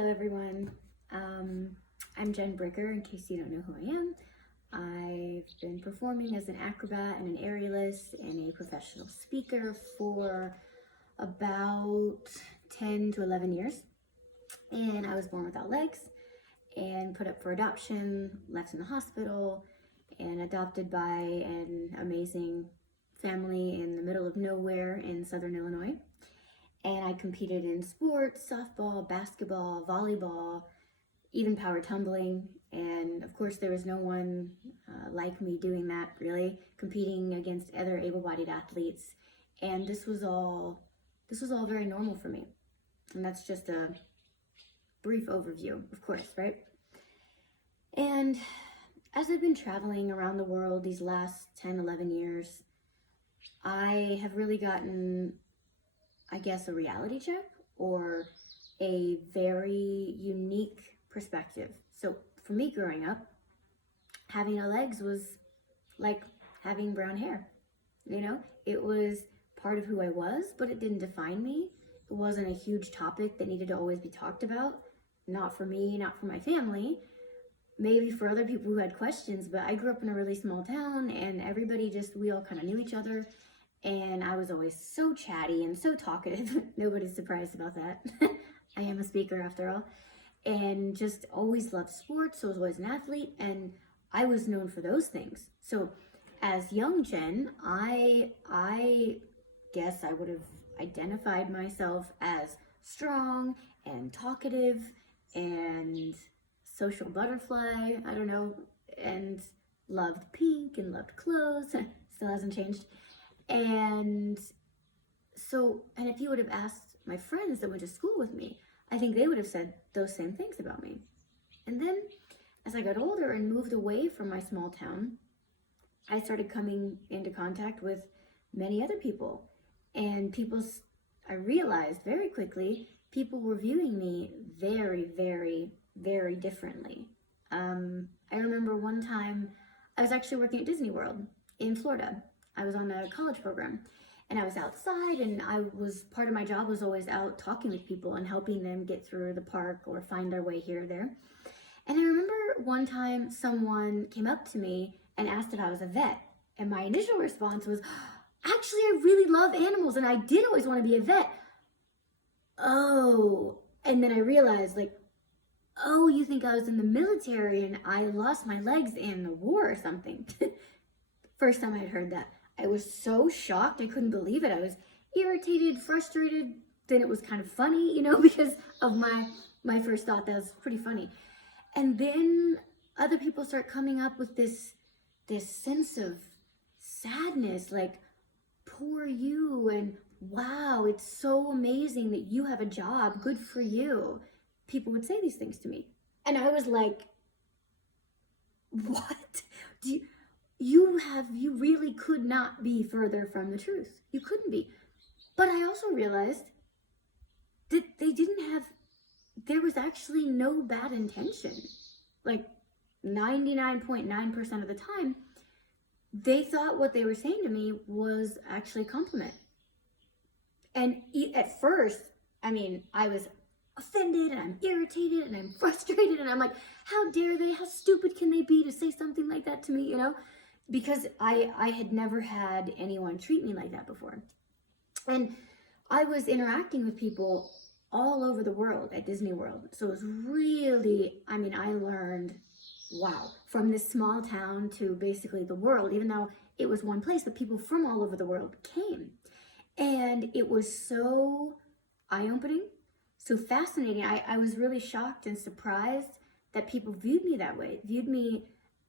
Hello everyone, I'm Jen Bricker, in case you don't know who I am. I've been performing as an acrobat and an aerialist and a professional speaker for about 10 to 11 years. And I was born without legs and put up for adoption, left in the hospital, and adopted by an amazing family in the middle of nowhere in Southern Illinois. And I competed in sports, softball, basketball, volleyball, even power tumbling. And of course, there was no one like me doing that, really, competing against other able-bodied athletes. And this was all very normal for me. And that's just a brief overview, of course, right? And as I've been traveling around the world these last 10, 11 years, I have really gotten, I guess, a reality check or a very unique perspective. So for me growing up, having no legs was like having brown hair. You know, it was part of who I was, but it didn't define me. It wasn't a huge topic that needed to always be talked about. Not for me, not for my family. Maybe for other people who had questions, but I grew up in a really small town and we all kind of knew each other. And I was always so chatty and so talkative. Nobody's surprised about that. I am a speaker after all. And just always loved sports, so I was always an athlete, and I was known for those things. So as young Jen, I guess I would have identified myself as strong and talkative and social butterfly, I don't know, and loved pink and loved clothes. Still hasn't changed. And if you would have asked my friends that went to school with me, I think they would have said those same things about me. And then as I got older and moved away from my small town, I started coming into contact with many other people. And I realized very quickly, people were viewing me very, very, very differently. I remember one time I was actually working at Disney World in Florida. I was on a college program and I was outside, and part of my job was always out talking with people and helping them get through the park or find their way here or there. And I remember one time someone came up to me and asked if I was a vet. And my initial response was, actually, I really love animals and I did always want to be a vet. Oh, and then I realized, oh, you think I was in the military and I lost my legs in the war or something. First time I had heard that, I was so shocked. I couldn't believe it. I was irritated, frustrated. Then it was kind of funny, because of my first thought. That was pretty funny. And then other people start coming up with this sense of sadness, like, poor you, and wow, it's so amazing that you have a job. Good for you. People would say these things to me. And I was like, what? You really could not be further from the truth. You couldn't be. But I also realized that there was actually no bad intention. Like 99.9% of the time, they thought what they were saying to me was actually a compliment. And at first, I was offended and I'm irritated and I'm frustrated and I'm like, how dare they? How stupid can they be to say something like that to me, Because I had never had anyone treat me like that before. And I was interacting with people all over the world at Disney World. So it was really, I learned, wow, from this small town to basically the world, even though it was one place, but people from all over the world came. And it was so eye-opening, so fascinating. I was really shocked and surprised that people viewed me that way,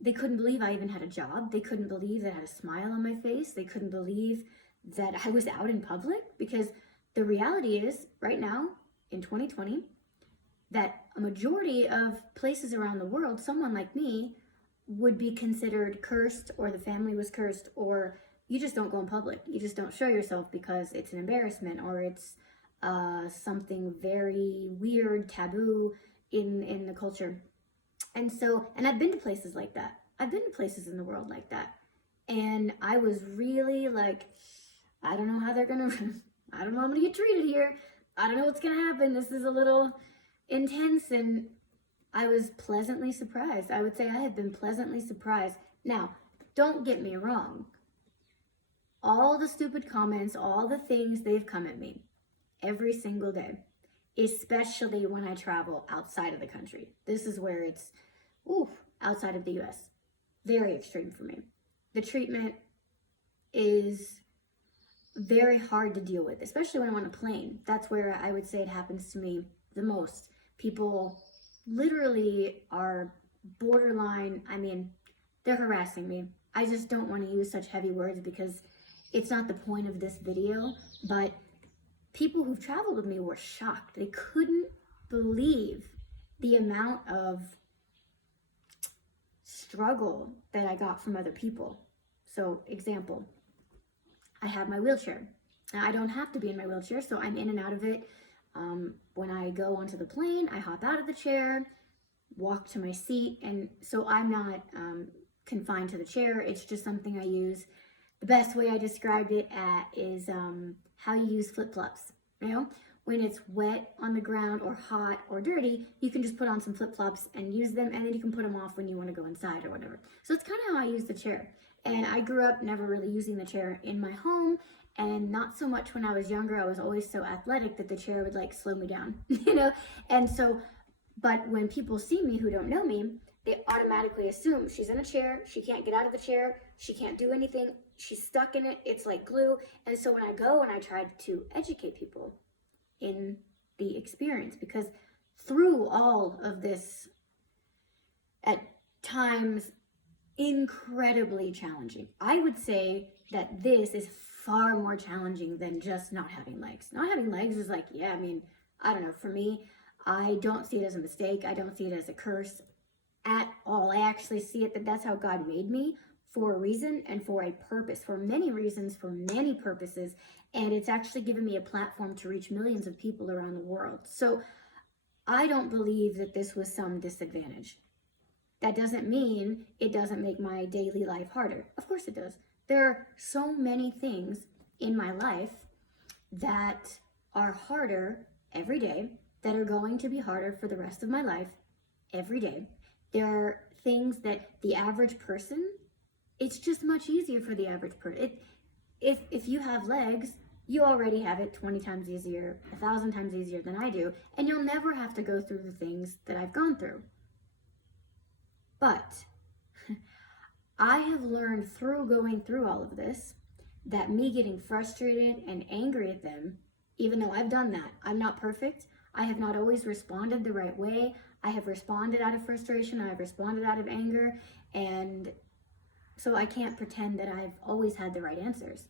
they couldn't believe I even had a job. They couldn't believe that I had a smile on my face. They couldn't believe that I was out in public, because the reality is, right now, in 2020, that a majority of places around the world, someone like me would be considered cursed, or the family was cursed, or you just don't go in public. You just don't show yourself because it's an embarrassment, or it's something very weird, taboo in the culture. And I've been to places like that. I've been to places in the world like that. And I was really like, I don't know how I don't know how I'm gonna get treated here. I don't know what's gonna happen. This is a little intense, and I was pleasantly surprised. I would say I have been pleasantly surprised. Now, don't get me wrong. All the stupid comments, all the things they've come at me every single day, especially when I travel outside of the country. This is where it's, outside of the US. Very extreme for me. The treatment is very hard to deal with, especially when I'm on a plane. That's where I would say it happens to me the most. People literally are borderline, they're harassing me. I just don't want to use such heavy words because it's not the point of this video, but people who've traveled with me were shocked. They couldn't believe the amount of struggle that I got from other people. So, example, I have my wheelchair. Now, I don't have to be in my wheelchair, so I'm in and out of it. When I go onto the plane, I hop out of the chair, walk to my seat, and so I'm not confined to the chair. It's just something I use. The best way I described it is how you use flip-flops. You know, when it's wet on the ground or hot or dirty, you can just put on some flip-flops and use them, and then you can put them off when you want to go inside or whatever. So it's kind of how I use the chair. And I grew up never really using the chair in my home, and not so much when I was younger. I was always so athletic that the chair would like slow me down, you know? And so, but when people see me who don't know me, they automatically assume she's in a chair, she can't get out of the chair, she can't do anything, she's stuck in it, it's like glue. And so when I go and I try to educate people in the experience, because through all of this, at times, incredibly challenging. I would say that this is far more challenging than just not having legs. Not having legs is like, I don't know, for me, I don't see it as a mistake. I don't see it as a curse at all. I actually see it that that's how God made me, for a reason and for a purpose, for many reasons, for many purposes. And it's actually given me a platform to reach millions of people around the world. So I don't believe that this was some disadvantage. That doesn't mean it doesn't make my daily life harder. Of course it does. There are so many things in my life that are harder every day, that are going to be harder for the rest of my life every day. There are things that the average person, it's just much easier for the average person. If you have legs, you already have it 20 times easier, 1,000 times easier than I do, and you'll never have to go through the things that I've gone through. But I have learned through going through all of this that me getting frustrated and angry at them, even though I've done that, I'm not perfect. I have not always responded the right way. I have responded out of frustration. I have responded out of anger. And so I can't pretend that I've always had the right answers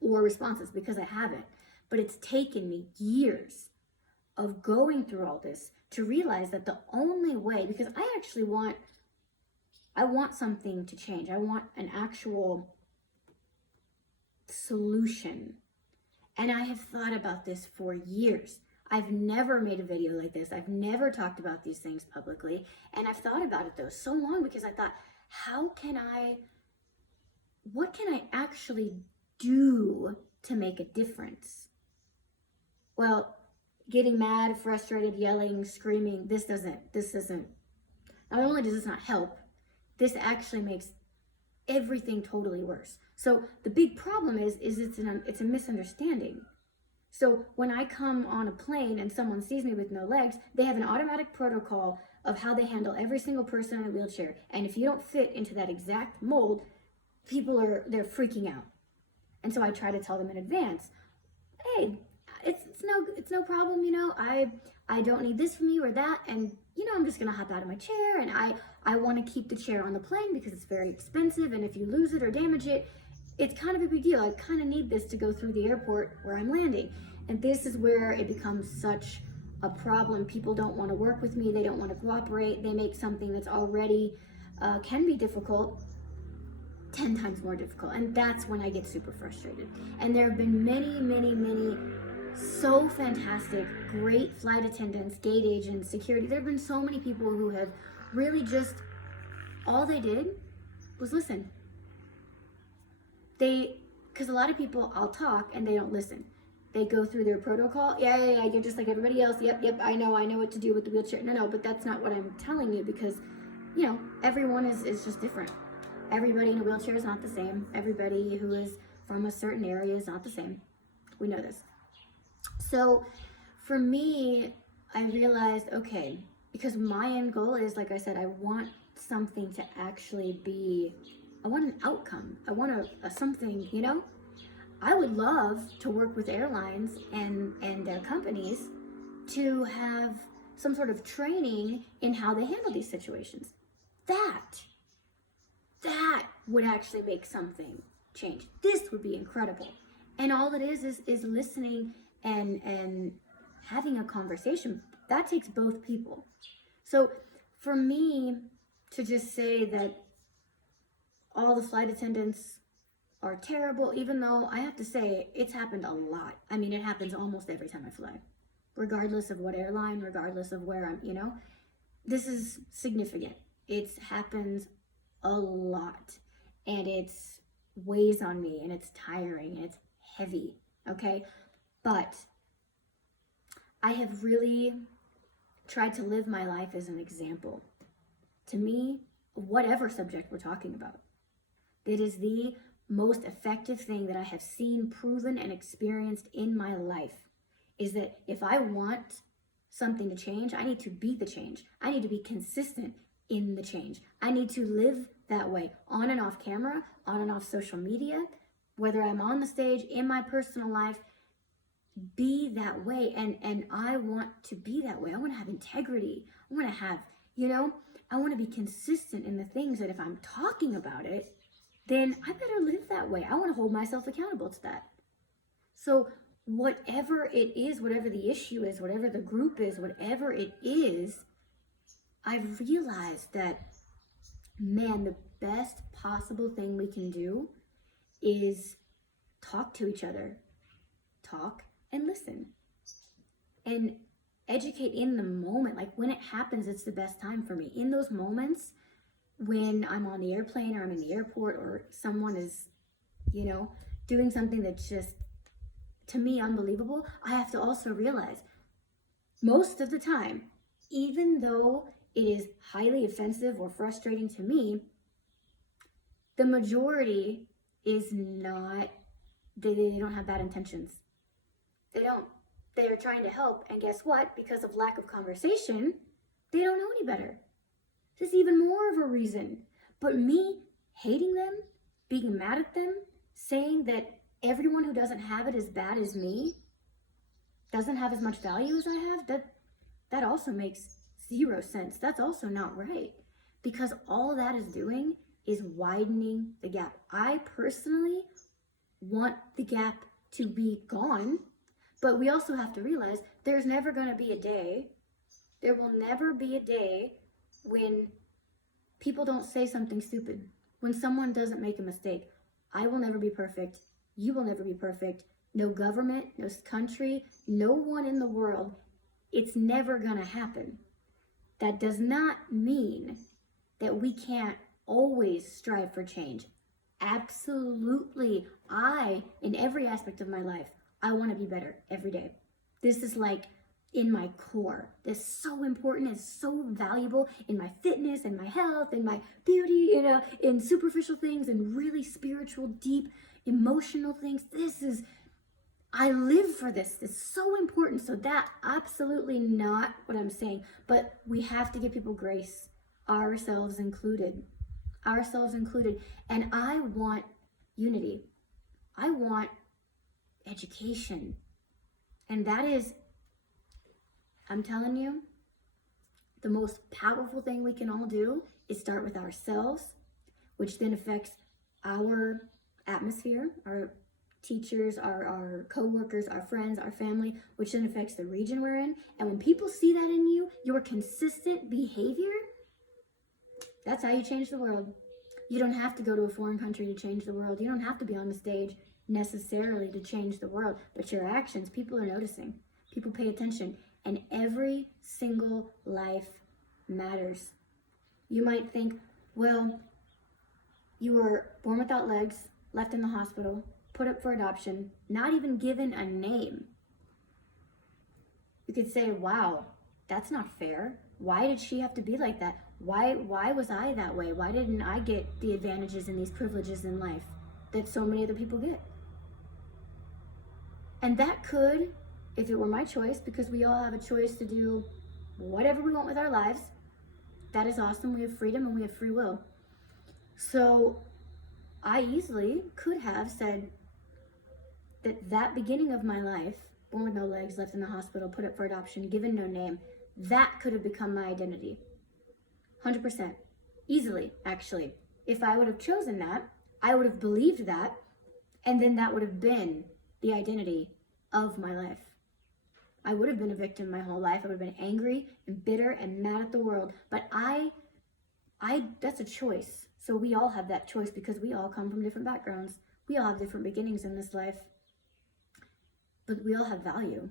or responses, because I haven't. But it's taken me years of going through all this to realize that the only way, because I want something to change. I want an actual solution. And I have thought about this for years. I've never made a video like this. I've never talked about these things publicly. And I've thought about it though so long, because I thought, what can I actually do to make a difference? Well, getting mad, frustrated, yelling, screaming, this doesn't, not only does this not help, this actually makes everything totally worse. So the big problem is it's a misunderstanding. So when I come on a plane and someone sees me with no legs, they have an automatic protocol of how they handle every single person in a wheelchair. And if you don't fit into that exact mold, they're freaking out. And so I try to tell them in advance, hey, it's no problem, I don't need this from you or that, and I'm just gonna hop out of my chair, and I want to keep the chair on the plane because it's very expensive, and if you lose it or damage it, it's kind of a big deal. I kind of need this to go through the airport where I'm landing. And this is where it becomes such a problem. People don't want to work with me. They don't want to cooperate. They make something that's already can be difficult 10 times more difficult. And that's when I get super frustrated. And there have been many so fantastic, great flight attendants, gate agents, security. There have been so many people who have really just, all they did was listen. Because a lot of people, I'll talk and they don't listen. they go through their protocol. Yeah, you're just like everybody else. Yep, I know what to do with the wheelchair. No, but that's not what I'm telling you, because, you know, everyone is just different. Everybody in a wheelchair is not the same. Everybody who is from a certain area is not the same. We know this. So for me, I realized, okay, because my end goal is, like I said, I want something to actually be, I want an outcome. I want a something, you know? I would love to work with airlines and their companies to have some sort of training in how they handle these situations. That would actually make something change. This would be incredible. And all it is listening and having a conversation. That takes both people. So for me to just say that all the flight attendants are terrible, even though I have to say it's happened a lot. I mean, it happens almost every time I fly, regardless of what airline, regardless of where I'm, you know, this is significant. It happens a lot, and it's weighs on me, and it's tiring, and it's heavy, okay? But I have really tried to live my life as an example. To me, whatever subject we're talking about, it is the most effective thing that I have seen, proven, and experienced in my life, is that if I want something to change, I need to be the change. I need to be consistent in the change. I need to live that way, on and off camera, on and off social media, whether I'm on the stage, in my personal life, be that way. And I want to be that way. I want to have integrity. I want to have, you know, I want to be consistent in the things that if I'm talking about it, then I better live that way. I want to hold myself accountable to that. So whatever it is, whatever the issue is, whatever the group is, whatever it is, I've realized that, man, the best possible thing we can do is talk to each other. Talk and listen. And educate in the moment. Like when it happens, it's the best time for me. In those moments, when I'm on the airplane or I'm in the airport or someone is, you know, doing something that's just, to me, unbelievable, I have to also realize most of the time, even though it is highly offensive or frustrating to me, the majority is not, they don't have bad intentions. They don't. They are trying to help, and guess what? Because of lack of conversation, they don't know any better. There's even more of a reason. But me hating them, being mad at them, saying that everyone who doesn't have it as bad as me doesn't have as much value as I have, that also makes zero sense. That's also not right. Because all that is doing is widening the gap. I personally want the gap to be gone, but we also have to realize there's never going to be a day, there will never be a day when people don't say something stupid, when someone doesn't make a mistake. I will never be perfect. You will never be perfect. No government, no country, no one in the world. It's never going to happen. That does not mean that we can't always strive for change. Absolutely. In every aspect of my life, I want to be better every day. This is like in my core. This is so important. It's so valuable in my fitness and my health and my beauty, you know, in superficial things and really spiritual, deep, emotional things. I live for this. It's so important. So that absolutely not what I'm saying. But we have to give people grace, ourselves included. Ourselves included. And I want unity. I want education. And that is, I'm telling you, the most powerful thing we can all do is start with ourselves, which then affects our atmosphere, our teachers, our co-workers, our friends, our family, which then affects the region we're in. And when people see that in you, your consistent behavior, that's how you change the world. You don't have to go to a foreign country to change the world. You don't have to be on the stage necessarily to change the world, but your actions, people are noticing. People pay attention, and every single life matters. You might think, well, you were born without legs, left in the hospital, put up for adoption, not even given a name. You could say, wow, that's not fair. Why did she have to be like that? Why was I that way? Why didn't I get the advantages and these privileges in life that so many other people get? And that could, if it were my choice, because we all have a choice to do whatever we want with our lives, that is awesome. We have freedom and we have free will. So I easily could have said that beginning of my life, born with no legs, left in the hospital, put up for adoption, given no name, that could have become my identity. 100%. Easily, actually. If I would have chosen that, I would have believed that, and then that would have been the identity of my life. I would have been a victim my whole life. I would have been angry and bitter and mad at the world. But that's a choice. So we all have that choice because we all come from different backgrounds. We all have different beginnings in this life. But we all have value.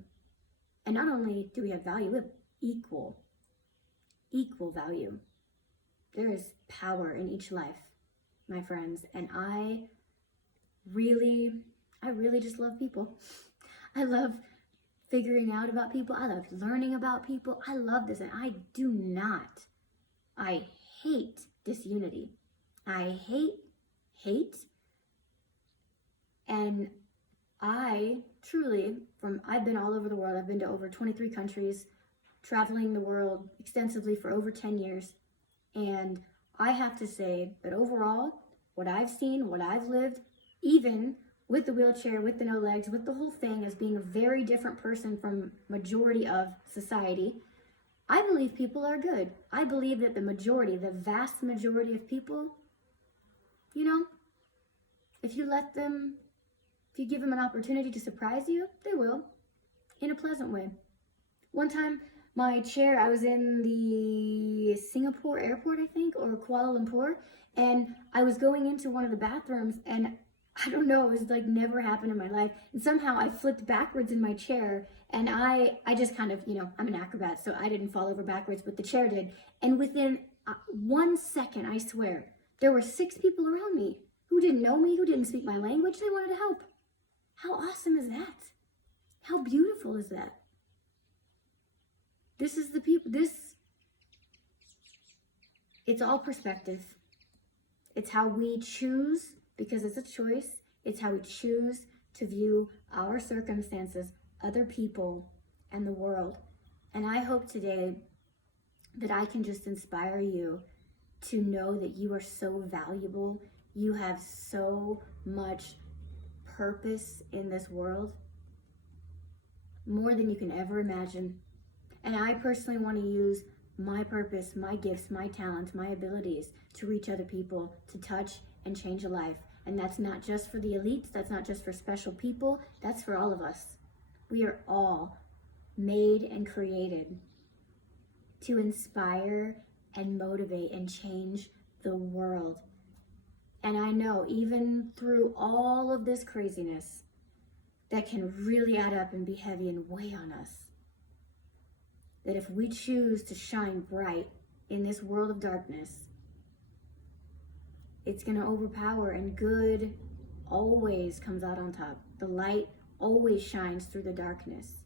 And not only do we have value, we have equal value. There is power in each life, my friends. And I really just love people. I love figuring out about people. I love learning about people. I love this. And I hate disunity. I hate. And I truly, I've been all over the world. I've been to over 23 countries, traveling the world extensively for over 10 years. And I have to say that overall, what I've seen, what I've lived, even with the wheelchair, with the no legs, with the whole thing as being a very different person from majority of society, I believe people are good. I believe that the vast majority of people, if you give them an opportunity to surprise you, they will, in a pleasant way. One time, I was in the Singapore airport, I think, or Kuala Lumpur, and I was going into one of the bathrooms, and I don't know, it was like never happened in my life. And somehow I flipped backwards in my chair, and I just kind of, I'm an acrobat, so I didn't fall over backwards, but the chair did. And within 1 second, I swear, there were 6 people around me who didn't know me, who didn't speak my language. They wanted to help. How awesome is that? How beautiful is that? This is the people, it's all perspective. It's how we choose, because it's a choice, it's how we choose to view our circumstances, other people, and the world. And I hope today that I can just inspire you to know that you are so valuable. You have so much purpose in this world, more than you can ever imagine. And I personally want to use my purpose, my gifts, my talents, my abilities to reach other people, to touch and change a life. And that's not just for the elites, that's not just for special people, that's for all of us. We are all made and created to inspire and motivate and change the world. And I know even through all of this craziness that can really add up and be heavy and weigh on us, that if we choose to shine bright in this world of darkness, it's going to overpower, and good always comes out on top. The light always shines through the darkness.